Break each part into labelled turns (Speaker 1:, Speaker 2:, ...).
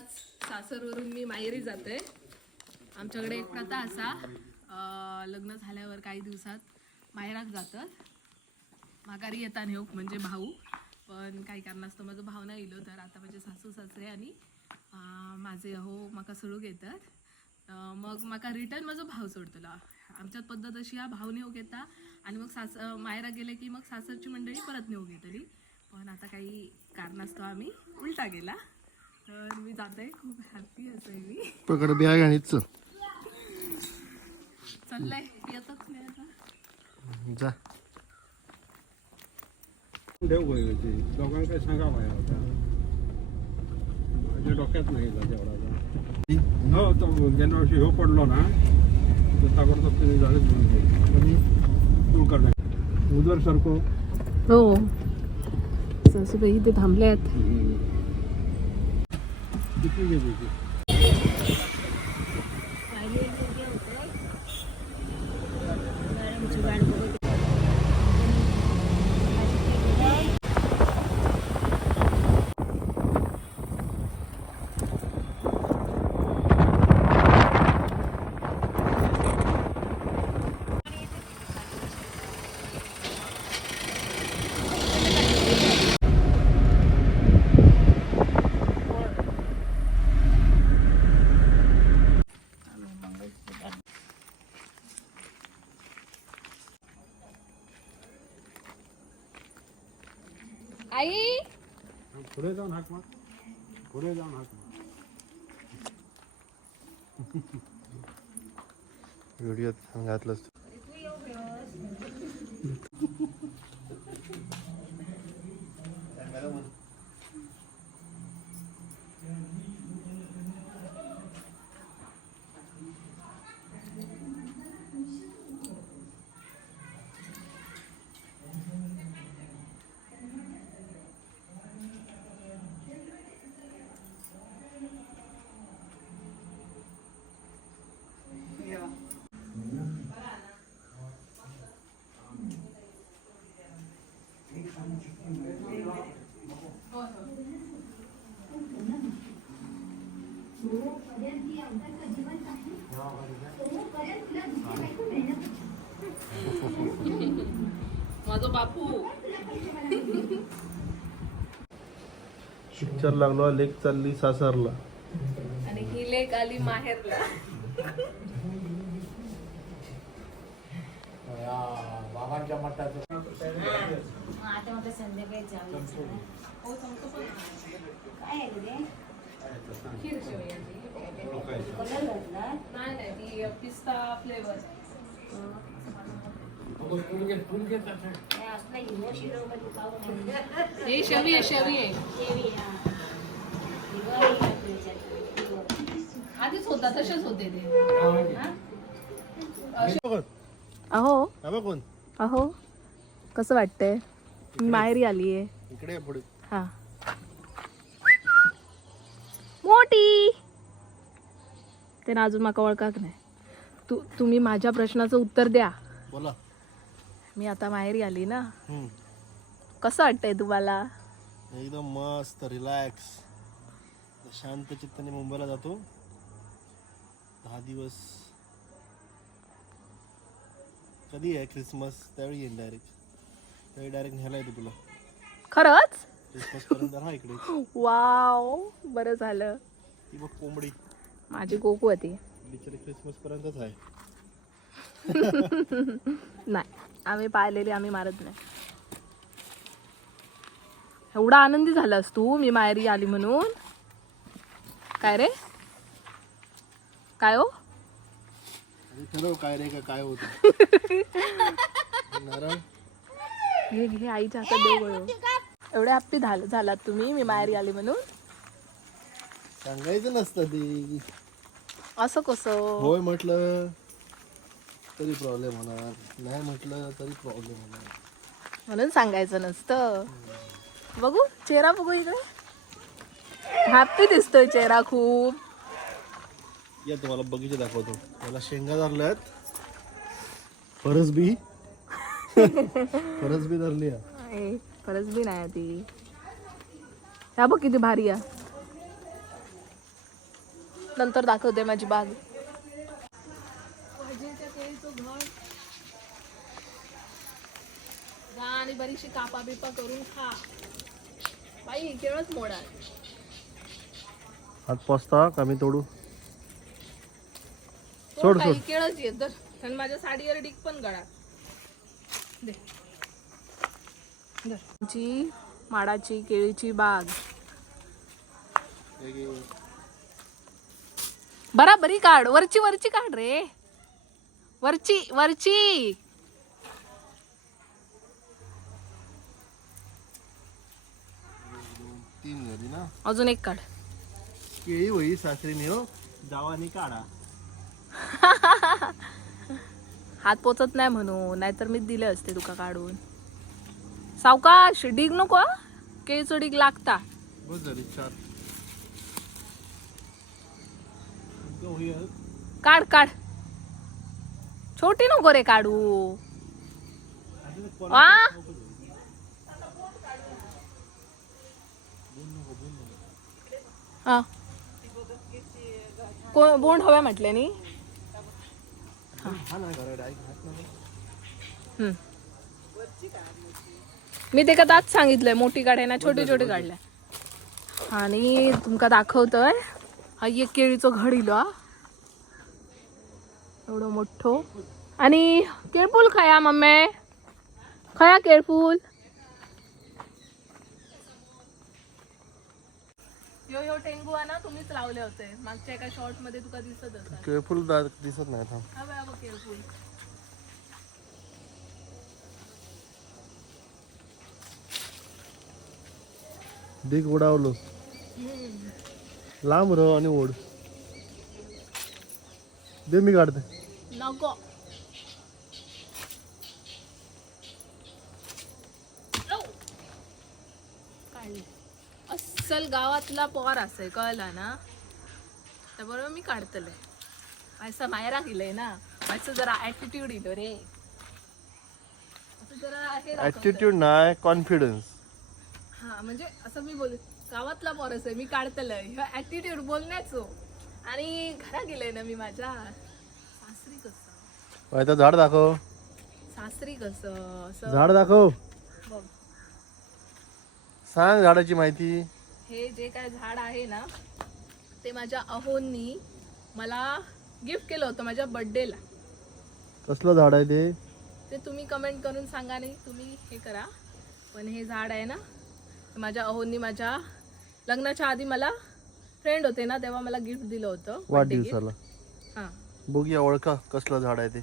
Speaker 1: आज सासरवरून मी माहेरी जाते. आमच्याकडे एक प्रथा असा लग्न झाल्यावर काही दिवसात माहेराक जातात. माघारी येता नेऊ हो, म्हणजे भाऊ. पण काही कारणास्तव माझं भाव नाही इलो तर आता माझे सासू सासरे आणि माझे हो माका सोडूक येतात मग माका रिटर्न माझो भाव सोडतला. आमच्यात पद्धत अशी हा भाव नेऊक येता हो आणि मग सास मायरा गेले की मग सासरची मंडळी परत नेऊक येतली हो पण आता काही कारणास्तव आम्ही उलटा गेला. तर मी जाते. खूप हॅपी असं मी.
Speaker 2: प्रकडे बॅग आणि चल.
Speaker 1: चाललंय येतच नाही आता.
Speaker 2: जा.
Speaker 3: देव गोयची दोघांना काही सांगा पाहिजे होता माझ्या डोक्यात नाही गेला तेवढा हो तो गेल्या वर्षी हो पडलो ना ताबडतोब तुम्ही झाडच घेऊन गेली. तू करणार उदर सारखो.
Speaker 1: हो. सासूबाई इथे थांबले आहेत
Speaker 3: किती गेली ती
Speaker 1: आई.
Speaker 3: पुढे जाऊन हाक मार. पुढे जाऊन हाक मार.
Speaker 2: व्हिडिओत घातलंच
Speaker 1: माझो बापू.
Speaker 2: पिक्चर लागलो लेक चालली सासरला.
Speaker 1: आणि ही लेक आली माहेरला.
Speaker 4: आता मग संध्याकाळी जाऊ काय आहे रे
Speaker 1: खीर शेवयाची
Speaker 4: कलर घातला
Speaker 1: नाही नाही ती पिस्ता फ्लेवर
Speaker 4: काय असला हिरवा शिरो मध्ये पाहून
Speaker 1: हे शेवी आहे शेवी
Speaker 4: शेवी हा.
Speaker 1: आधीच होता तसेच होते ते
Speaker 4: हा?
Speaker 1: अहो
Speaker 2: हा
Speaker 1: अहो कसं वाटतंय माहेरी आली आहे.
Speaker 2: इकडे पुढे.
Speaker 1: हा. मोठी. ते ना अजून माका ओळखाक नाही. तू तुम्ही माझ्या प्रश्नाचं उत्तर द्या.
Speaker 2: बोला.
Speaker 1: मी आता माहेरी आली ना.
Speaker 2: हम्म.
Speaker 1: कसं वाटतंय तुम्हाला?
Speaker 2: एकदम मस्त रिलॅक्स शांत चित्ताने मुंबईला जातो. दहा दिवस. कधी आहे क्रिसमस? त्यावेळी येईल डायरेक्ट डायरेक्ट न्यायला येतो तुला.
Speaker 1: खरंच?
Speaker 2: राहा इकडे.
Speaker 1: वाव बरं झालं.
Speaker 2: ती बघ कोंबडी.
Speaker 1: माझी कोकू होती
Speaker 2: बिचारी क्रिसमस पर्यंतच आहे.
Speaker 1: नाही आम्ही पाहिलेली आम्ही मारत नाही. एवढा आनंदी झालास तू मी माहेरी आली म्हणून. काय रे? काय हो?
Speaker 2: ठरव काय रे का काय होत? नारळ
Speaker 1: घे घे आईच्या हातात देऊ गयो एवढे हॅप्पी झाल झालात तुम्ही मी माहेरी आली म्हणून.
Speaker 2: सांगायचं नसतं ते.
Speaker 1: असं कसं?
Speaker 2: होय म्हटलं तरी प्रॉब्लेम होणार. नाही म्हटलं तरी प्रॉब्लेम होणार.
Speaker 1: म्हणून सांगायचं नसतं. बघू चेहरा बघू इकडे. हॅप्पी दिसतोय चेहरा खूप.
Speaker 2: या तुम्हाला बगीचे दाखवतो. मला शेंगा धरल्यात. फरसबी फरसबी धरली आहे.
Speaker 1: ए, खरंच बी नाही ती. ह्या बघ किती भारी आहे. नंतर दाखवते माझी बाग. आणि बरीचशी कापा बिपा करून खा. बाई केळच मोडा
Speaker 2: हात पोचता का मी तोडू.
Speaker 1: तो
Speaker 2: सोड, सोड.
Speaker 1: केळच येत. तर आणि माझ्या साडीवर डिक पण गळा. दे. आमची माडाची केळीची बाग. बराबरी काढ. वरची वरची काढ रे. वरची वरची.
Speaker 2: तीन झाली ना?
Speaker 1: अजून एक काढ.
Speaker 2: केळी होई सासरीने हो. जावानी काढा.
Speaker 1: हात पोचत नाही म्हणून नाहीतर मी दिले असते तुका काढून. सावकाश डिग नको? केळीचं डिग लागता. काढ काढ. छोटी नको रे काढू. वा हा. को- बोंड हव्या म्हटले नी
Speaker 2: हा ना घरात ऐक हात नको.
Speaker 1: हम्म. मी ते का सांगितलंय मोठी गाड्या ना छोटी छोटी काढल्या आणि तुमका दाखवतोय हा एक केळीचो घड इलो हा. एवढं मोठो आणि केळफूल खाया मम्मे खया केळफूल यो यो टेंगुआ ना तुम्हीच लावले होते. मागच्या एका शॉर्टमध्ये तुका दिसत असा
Speaker 2: केळफुल दिसत नाही थांब
Speaker 1: केळफूल
Speaker 2: डिग उडावलो. लांब रह आणि ओढ. दे मी काढते.
Speaker 1: नको. काढले. अस्सल गावातला पोर असे कळला ना? त्याबरोबर मी काढतले असं मायरा दिलंय ना? असं जरा ऍटिट्यूड इलो रे. असं जरा हे.
Speaker 2: ऍटिट्यूड नाही कॉन्फिडन्स
Speaker 1: हा म्हणजे असं मी बोल गावातला पोरस आहे मी काढतलंय. ह्यो ऍटिट्यूड बोलण्याचो. आणि घरा गेलंय ना मी माझ्या. सासरी कसं?
Speaker 2: आता झाड दाखव.
Speaker 1: सासरी कसं? असं
Speaker 2: झाड दाखव. सांग झाडाची माहिती.
Speaker 1: हे जे काय झाड आहे ना ते माझ्या अहोंनी मला गिफ्ट केलं होतं माझ्या बर्थडेला
Speaker 2: कसलं झाड आहे ते?
Speaker 1: ते तुम्ही कमेंट करून सांगा नाही तुम्ही हे करा. पण हे झाड आहे ना ते माझ्या अहोंनी माझ्या लग्नाच्या आधी मला फ्रेंड होते ना तेव्हा मला गिफ्ट दिलं होतं birthday gift.
Speaker 2: वाढदिवसाला
Speaker 1: हां.
Speaker 2: बघूया ओळखा कसलं झाड आहे ते.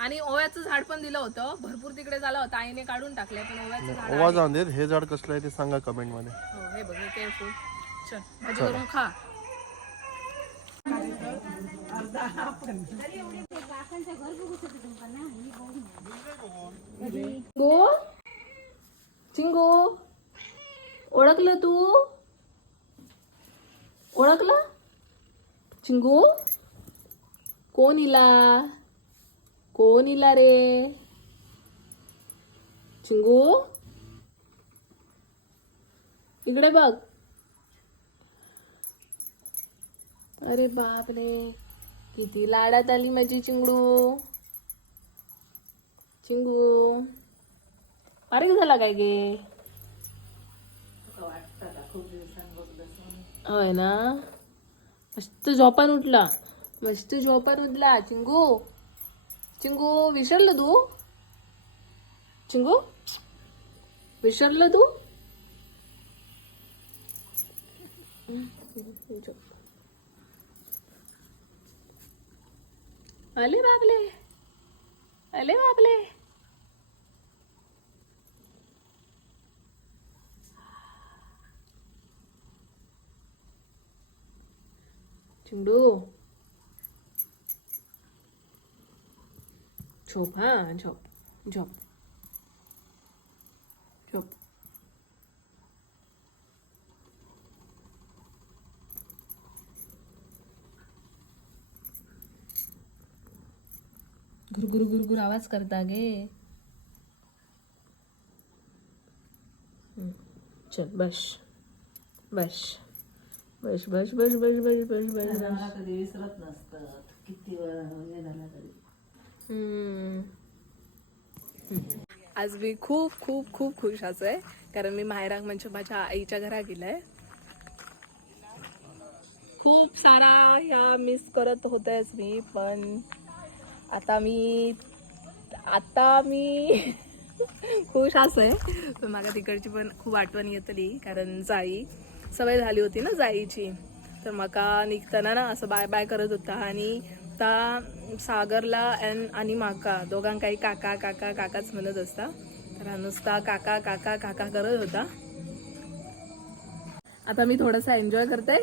Speaker 1: आणि ओव्याचं झाड पण दिलं होतं. भरपूर तिकडे झालं होतं. आईने काढून टाकलंय पण ओव्याचं झाड
Speaker 2: आवाज जाऊन देत. हे झाड कसलं आहे ते सांगा कमेंटमध्ये.
Speaker 1: हो हे बघ चल भाजी करून खा. चिंगू? ओळखलं तू? ओळखलं? चिंगू? कोण इला कोण इला रे चिंगू इकडे बघ अरे बाप रे किती लाडात आली माझी चिंगडू चिंगू बारीक झाला काय गे होय ना मस्त झोपान उठला मस्त झोपान उठला चिंगू चिंगू विसरलं तू चिंगू विसरलं तू अले बाबले अले झोप हा झोप झोप. झोप. गुरगुर गुरगुर आवाज करता गे. चल बस बस बस बस बस बस बस बस बस.
Speaker 5: बस कधी? विसरत नसतात किती वेळा हे झालं तरी
Speaker 1: आज मी खूप खूप खूप खुश आहे कारण मी माहेराक म्हणजे माझ्या आईच्या घरा गेलाय. खूप सारा ह्या मिस करत होतेच मी पण आता मी आता मी खुश आहे पण माझ्या तिकडची पण खूप आठवण येतली कारण जाई सवय झाली होती ना जाईची. तर मका निघताना ना असं बाय बाय करत होता आणि आता सागरला अँड आणि माका दोघां काही काका काका काकाच म्हणत असता. तर हा नुसता काका काका काका करत होता. आता मी थोडासा एन्जॉय करते.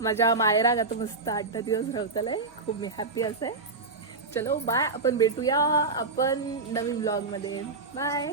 Speaker 1: माझ्या मायराक आता मस्त आठ दहा दिवस राहतलंय खूप मी हॅपी असे चलो बाय आपण भेटूया आपण नवीन ब्लॉगमध्ये. बाय